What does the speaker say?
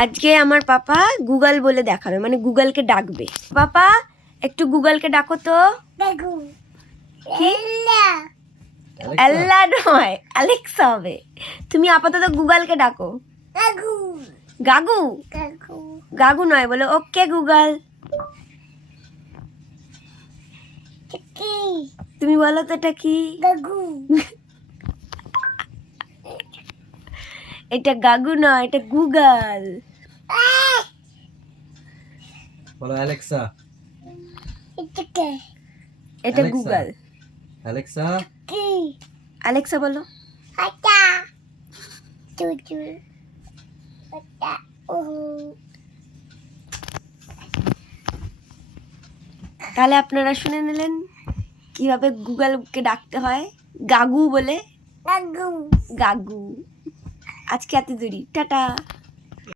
আজকে আমার পাপা গুগল বলে দেখাবে, মানে গুগলকে ডাকবে। পাপা একটু গুগলকে ডাকো তো। কি? এল্লা নয়, অ্যালেক্সা হবে। তুমি আপাতত গুগলকে ডাকো। গাগু? গাগু নয়, বলো ওকে গুগল। তুমি বলো তো এটা কি? এটা গাগু নয়, এটা গুগল। বলো অ্যালেক্সা। এটা গুগল। অ্যালেক্সা। অ্যালেক্সা বলো। তাহলে আপনারা শুনে নিলেন কিভাবে গুগলকে ডাকতে হয়, গাগু বলে। গাগু। আজকে এত দূরই, টাটা।